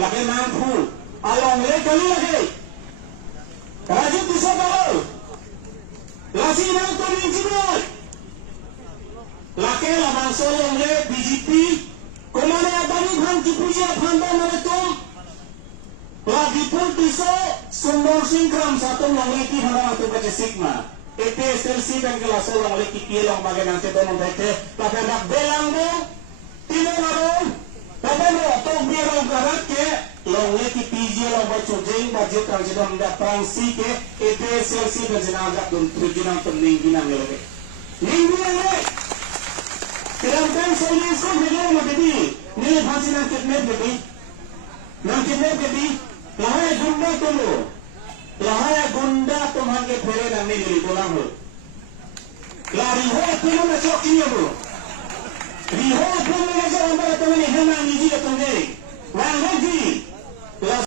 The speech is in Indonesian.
lagi mampu along le kali lagi rajut bisa kalau lasi nang to ning jibol laki lamang solong le BJP kumane abani bhan kipuja phanda mane tum lagi pun bisa sumbang singkram satu longleki hana tu baca sigma EPSLC dan kelas solong le kipilong bagai nang seto membete lagi nak belang mo tino larong tapi mo tong birong karat ke longleki PJ long baca jeng budget kang sedang dak prangsi ke EPSLC dan jenazah dun tujuan peningginan le ningginan le Kerana saya iskon hanya nak jadi ni pasti nak kidnap jadi, nak kidnap jadi, lahai gunda tulu, lahai gunda tuhan ke pere nak ni jadi pulang lo. Lari ho tulu nak cok ini lo, riho tulu nak cok ambil tuhan ni hana ni jadi tuhan.